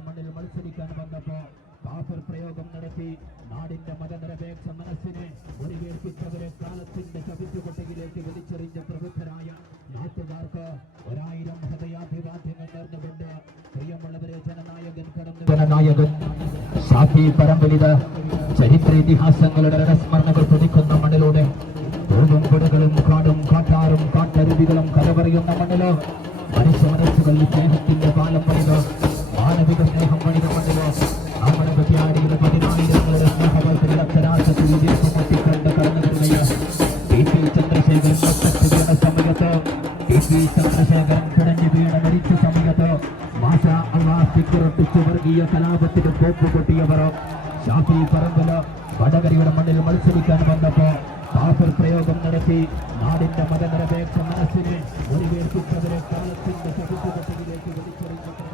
മണ്ണിൽ മത്സരിക്കാൻ വന്നപ്പോ കാഫർ പ്രയോഗം നടത്തി. നാടിന്റെ മതനിരപേക്ഷ മനസ്സിനെ ഒരുവേൽപ്പിച്ചവരെ കാലത്തിന്റെ ചവിറ്റുകൊട്ടയിലേക്ക് വലിച്ചെറിഞ്ഞ പ്രബുദ്ധരായ നാട്ടുകാർക്ക് ഒരായിരം ഹൃദയാഭിവാദ്യങ്ങൾ നേർന്നുകൊണ്ട് പ്രിയമുള്ളവരെ ജനനായകൻ കടന്നു ജനനായകൻ ഷാഫി പരമ്പലിത് ചരിത്ര ഇതിഹാസങ്ങളുടെ സ്മരണകൾ തുടിക്കുന്ന മണ്ണിലൂടെ പുഴകളും കാടും കാട്ടാറും കാട്ടരുവികളും കലവറിയുന്ന മണ്ണിലോ മനുഷ്യ മനസ്സുകളിൽ സ്നേഹത്തിന്റെ കാലം പണിത് മാനവിക സ്നേഹം പണിത മണ്ണിലോ നമ്മുടെ ബത്തിയാടിയുടെ പതിനായിരങ്ങളുടെ സ്നേഹങ്ങൾക്ക് അക്ഷരാർത്ഥത്തിൽ പൊട്ടിക്കണ്ട് കടന്നു ടി പി ചന്ദ്രശേഖരൻ വീണ സമയത്ത് ടി പി ചന്ദ്രശേഖരൻ കിടഞ്ഞു വീണ മരിച്ച സമയത്ത് മാഷ അള്ളാഹ് സിക്കുറപ്പിച്ച് വർഗീയ കലാപത്തിന് കോപ്പ് കൊട്ടിയവർ ഷാഫി പറമ്പല വടകരയുടെ മണ്ണിൽ മത്സരിക്കാൻ വന്നപ്പോ നടത്തി. നാടിന്റെ മതനിരപേക്ഷ മനസ്സിനെ ഒരു ഒരുവേൽപ്പിച്ചവരെ കാലത്തിന്റെ ചതുപ്പുകട്ടിലേക്ക് വലിച്ചെറിഞ്ഞ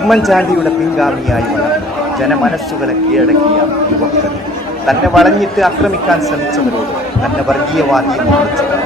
ഉമ്മൻചാണ്ടിയുടെ പിൻഗാമിയായി വളർന്നു. ജനമനസ്സുകളെ കീഴടക്കിയ യുവക്കൾ തന്നെ വളഞ്ഞിട്ട് ആക്രമിക്കാൻ ശ്രമിച്ചവരോട് തന്നെ വർഗീയവാദിയെ മുറിച്ചത്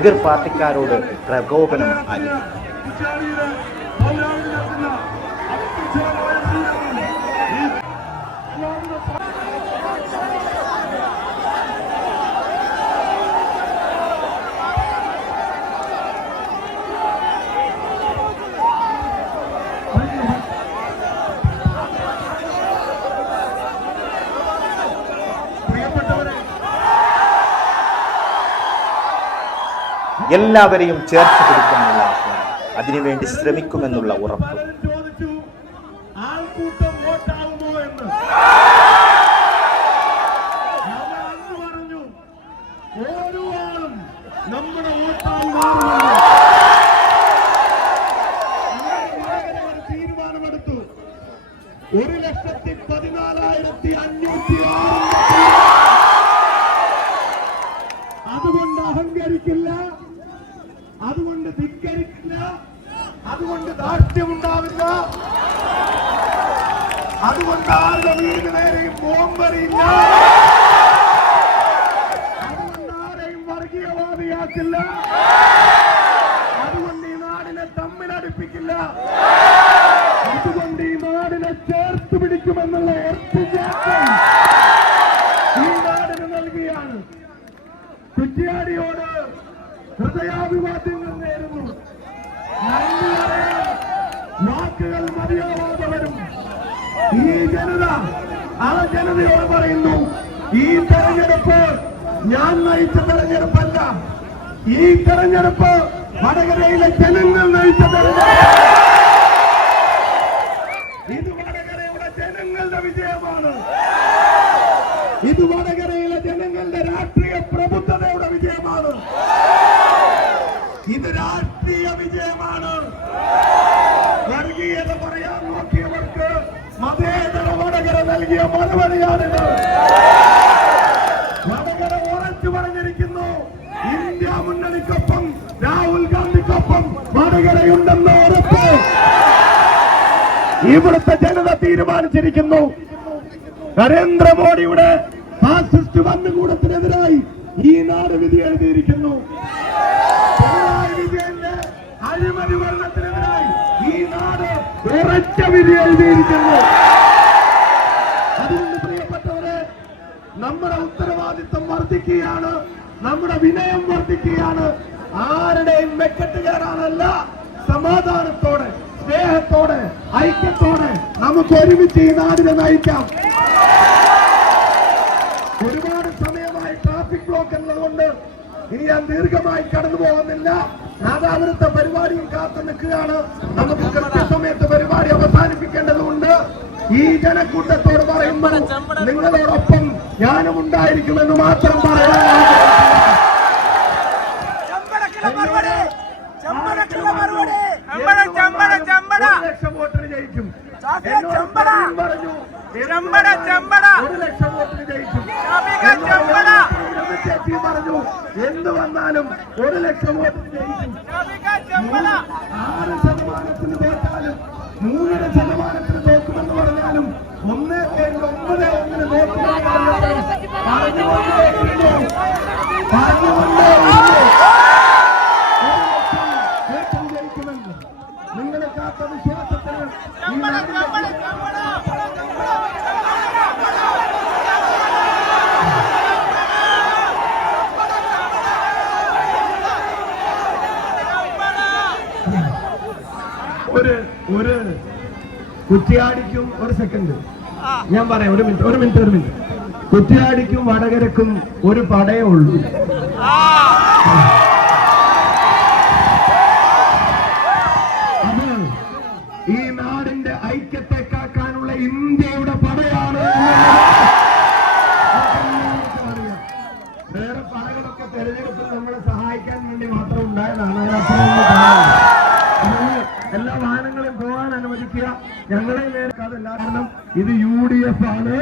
എതിർ പാർട്ടിക്കാരോട് പ്രകോപനം ആരംഭിച്ചു എല്ലാവരെയും ചേർത്ത് പിടിക്കുമെന്നുള്ള ആഹ്വാനം. അതിനുവേണ്ടി ശ്രമിക്കുമെന്നുള്ള ഉറപ്പ്. അതുകൊണ്ട് ആരുടെ വീടിന് നേരെയും ബോംബെറിയില്ല അതുകൊണ്ട് ആരെയും വർഗീയവാദിയാക്കില്ല. അതുകൊണ്ട് ഈ നാടിനെ തമ്മിലടിപ്പിക്കില്ല അതുകൊണ്ട് ഈ നാടിനെ ചേർത്ത് പിടിക്കുമെന്നുള്ള ഉറപ്പുചാട്ടം ഈ നാടിന് നൽകിയാണ്. കുറ്റിയാടിയോട് ഹൃദയാഭിവാദ്യങ്ങൾ നേരുന്നു. നന്ദി വാക്കുകൾ മതിയാവാതെ ഈ ജനത ആ ജനതയോട് പറയുന്നു ഈ തെരഞ്ഞെടുപ്പ് ഞാൻ നയിച്ച തെരഞ്ഞെടുപ്പല്ല. ഈ തെരഞ്ഞെടുപ്പ് വടകരയിലെ ജനങ്ങൾ നൽകിയ മറുപടിയാണിത്. വടകര ഉറച്ചു പറഞ്ഞിരിക്കുന്നു. ഇന്ത്യ മുന്നണിക്കൊപ്പം രാഹുൽ ഗാന്ധിക്കൊപ്പം വടകരയുണ്ടെന്ന് ഉറപ്പ്. ഇവിടുത്തെ ജനത തീരുമാനിച്ചിരിക്കുന്നു. നരേന്ദ്രമോദിയുടെ ഫാസിസ്റ്റ് ഭരണകൂടത്തിനെതിരായി ഈ നാട് വിധി എഴുതിയിരിക്കുന്നു. അഴിമതി ഭരണത്തിനെതിരായി ഈ നാട് ഉറച്ച വിധി എഴുതിയിരിക്കുന്നു. നമ്മുടെ ഉത്തരവാദിത്വം വർദ്ധിക്കുകയാണ് നമ്മുടെ വിനയം വർദ്ധിക്കുകയാണ്. ആരുടെയും വെക്കെട്ട് കയറാനല്ല സമാധാനത്തോടെ സ്നേഹത്തോടെ ഐക്യത്തോടെ നമുക്ക് ഒരുമിച്ച് ഈ നാടിനെ നയിക്കാം. ഒരുപാട് സമയമായി ട്രാഫിക് ബ്ലോക്ക് എന്നതുകൊണ്ട് ഇനി ഞാൻ ദീർഘമായി കടന്നു പോകുന്നില്ല. നാദാപുരത്തെ പരിപാടിയും കാത്തു നിൽക്കുകയാണ്. നമുക്ക് കൃത്യസമയത്ത് പരിപാടി അവസാനിപ്പിക്കേണ്ടതുണ്ട്. ഈ ജനക്കൂട്ടത്തോട് പറയുമ്പോൾ നിങ്ങളോടൊപ്പം ഞാനും ഉണ്ടായിരിക്കുമെന്ന് മാത്രം പറയാൻ ലക്ഷം വോട്ടിന് ജയിക്കും. പറഞ്ഞു. ഒരു ലക്ഷം വോട്ടിന് ജയിക്കും. ചേച്ചി പറഞ്ഞു. എന്ത് വന്നാലും ഒരു ലക്ഷം വോട്ടിന് ജയിക്കും. ആറ് ശതമാനത്തിന് തോറ്റാലും മൂന്നര ശതമാനത്തിന് ഒരു ഒരു കുറ്റിയാടിക്കും ഒരു സെക്കൻഡ് ഞാൻ പറയാം ഒരു മിനിറ്റ് ഒരു മിനിറ്റ് ഒരു മിനിറ്റ് കുറ്റിയാടിക്കും വടകരക്കും ഒരു പടയേ ഉള്ളൂ. ഈ നാടിന്റെ ഐക്യത്തെ കാക്കാനുള്ള ഇന്ത്യയുടെ പടയാണ് വേറെ പടകളൊക്കെ തെരഞ്ഞെടുപ്പിൽ നമ്മളെ സഹായിക്കാൻ വേണ്ടി മാത്രം ഉണ്ടായതാണ്. എല്ലാ വാഹനങ്ങളും പോകാൻ അനുവദിക്കുക. ഞങ്ങളെ നേരെ കാരണം ഇത് യു ഡി എഫ് ആണ്.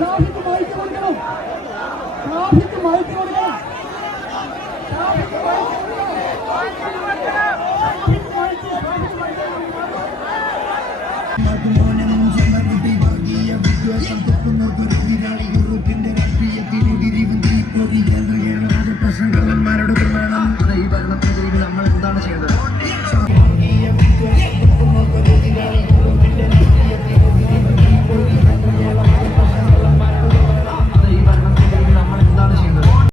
Go.